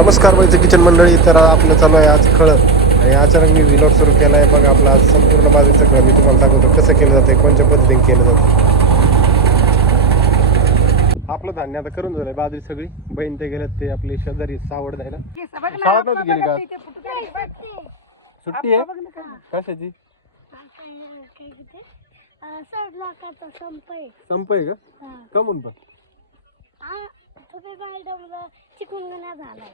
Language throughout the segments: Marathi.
नमस्कार बाईचं किचन मंडळी तर आपलं चालू आहे आज खळं आणि अचानक मी व्लॉग सुरू केला आहे बघा आपला आज संपूर्ण बाजरीचं खळं मी तुम्हाला दाखवतो कसं केलं जातं कोणत्या पद्धतीने केलं जातं आपलं धान्य आता करून झालंय बाजरी सगळी बहीण ते गेले ते आपली शेजारी सावड जायला नव्हती गेली का सुट्टी आहे कशाची संप आहे का हा. कमून पण चिकनगुन्हा झालाय.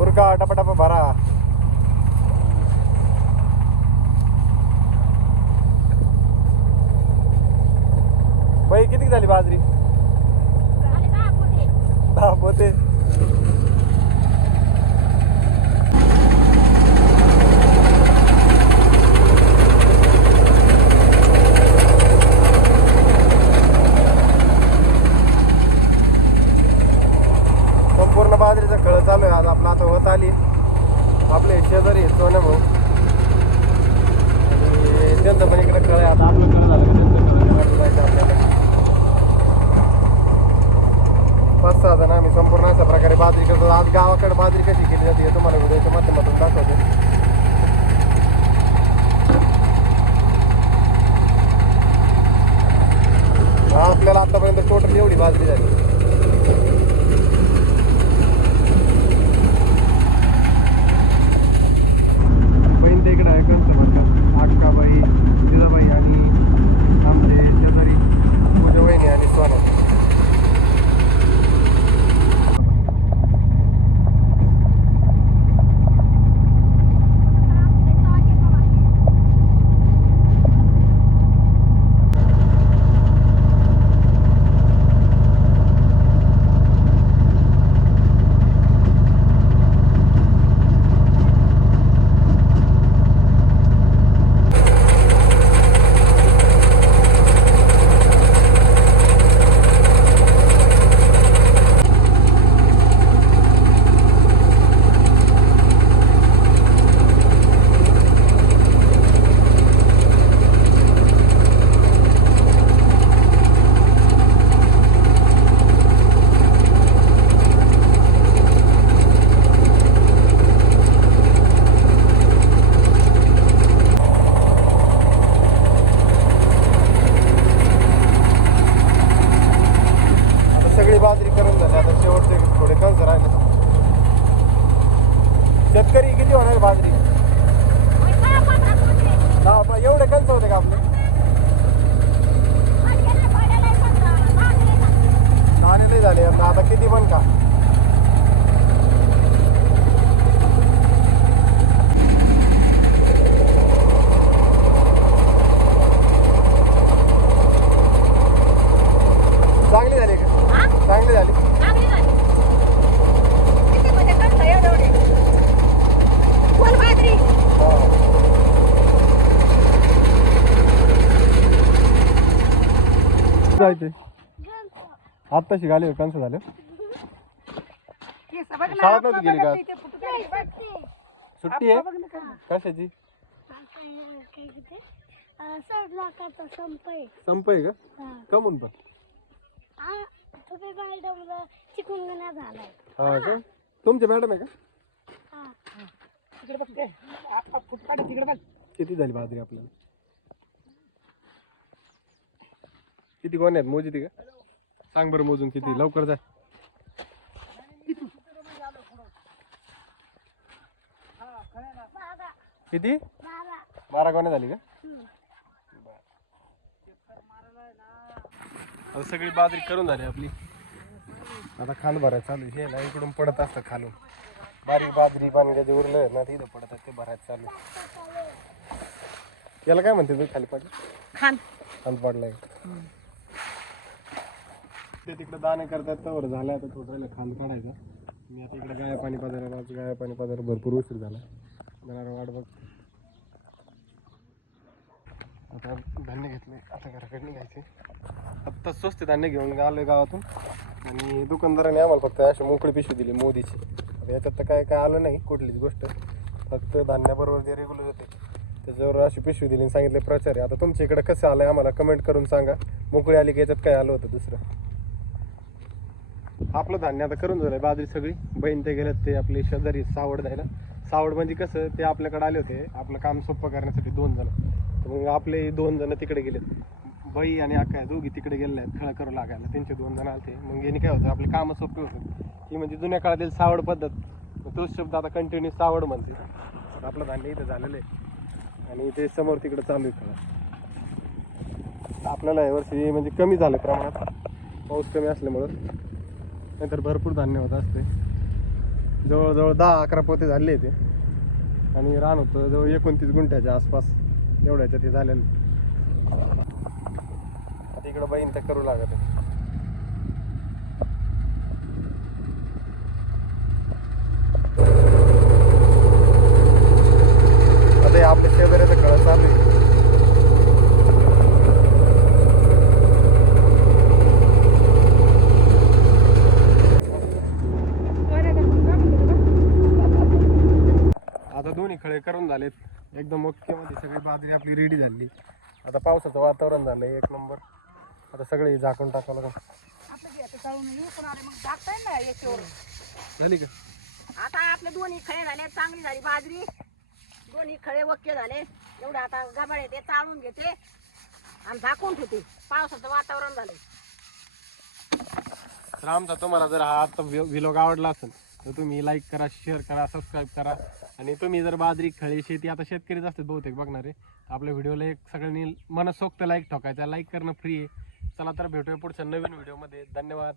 उरका टपाटपा भरा. बाई किती झाली बाजरी? दहा पोते? जायचंय आत्ता शिकाले कंस झालं. शाळेत नव्हती गेली का सुट्टी आहे? कशाची? संप आहे का. कमून पण. हा का? तुमचे मॅडम आहे का? हा. किती झाली बाजरी आपल्याला? किती कोण आहेत? मोजी ती का? सांग बरं मोजून किती. लवकर जा. किती? बारा कोण्या झाली का? आता सगळी बाजरी करून झाली आपली. आता खाल भरायचं चालू. हे ना इकडून पडत असतं खालून. बारीक बाजरी पाणी जे उरलं ना तिथं पडत असते ते भरायचं चालू. याला काय म्हणते तुम्ही खाली पडलं? खान खाली पडलाय. ते तिकडे दाणे करतात तर झालं आता थोडं खांद काढायचा. मी आता इकडे गाया पाणी पाजायला आज गाया पाणी पाजायला भरपूर उशीर झाला. जरा वाट बघ. आता धान्य घेतले आता घराकडे निघायचे आत्ता स्वस्त धान्य घेऊन आले गावातून. आणि दुकानदाराने आम्हाला फक्त अशी मोकळी पिशवी दिली मोदीची. आता याच्यात तर काय काय आलं नाही कुठलीच गोष्ट. फक्त धान्याबरोबर जे रेग्युलर होते त्याच्यावर अशी पिशवी दिली आणि सांगितले प्रचार आहे. आता तुमच्या इकडे कसं आलंय आम्हाला कमेंट करून सांगा. मोकळी आली की याच्यात काय आलं होतं दुसरं? आपलं धान्य आता करून झालंय. बाजरी सगळी बहीण ते गेलेत ते आपले शेजारी सावड द्यायला. सावड म्हणजे कसं ते आपल्याकडे आले होते. आपलं काम सोपं करण्यासाठी दोन जण. तर मग आपले दोन जण तिकडे गेलेत. बाई आणि अक्का आहे, दोघी तिकडे गेलेले आहेत खळ करू लागायला. त्यांचे दोन जण आले मग यांनी काय होतं आपले कामं सोपे होते. ही म्हणजे जुन्या काळातील सावड पद्धत. तोच शब्द आता कंटिन्यू सावड म्हणते. आपलं धान्य इथं झालेलं आहे. आणि ते समोर तिकडे चालू आहे खळा आपल्याला यावर्षी म्हणजे कमी झालं प्रमाणात. पाऊस कमी असल्यामुळं. नाहीतर भरपूर धान्य होत असते. जवळजवळ दहा अकरा पोते झाले ते आणि रान होतं जवळ एकोणतीस गुंठ्याच्या आसपास एवढ्याच्या ते झालेलं. आता इकडं बहीण तर करू लागत आहे आता हे आपल्या शेजाऱ्याचं कळत चालू आहे आता दोन्ही खळे करून झालेत एकदम ओके मध्ये सगळी बाजरी आपली रेडी झाली. आता पावसाचं वातावरण झालंय एक नंबर आता सगळे झाकून टाकावं लागेल. झाली का? आता आपले दोन्ही खळे झाले चांगली झाली बाजरी. दोन्ही खळे वक्के झाले. एवढं आता गबाळ येते चाळून घेते. आणि झाकून ठेवते. पावसाचं वातावरण झालंय. तर आमचा तुम्हाला जर हा आता व्हिलॉग आवडला असेल तर तुम्ही लाईक करा शेअर करा सबस्क्राईब करा. आणि तुम्ही जर बाजरी खळी शेती आता शेतकरीच असतात बहुतेक बघणारे आपल्या व्हिडिओला एक सगळ्यांनी मनसोक्त लाईक ठोकायचा. लाईक करणं फ्री आहे. चला तर भेटूया पुढच्या नवीन व्हिडिओमध्ये धन्यवाद.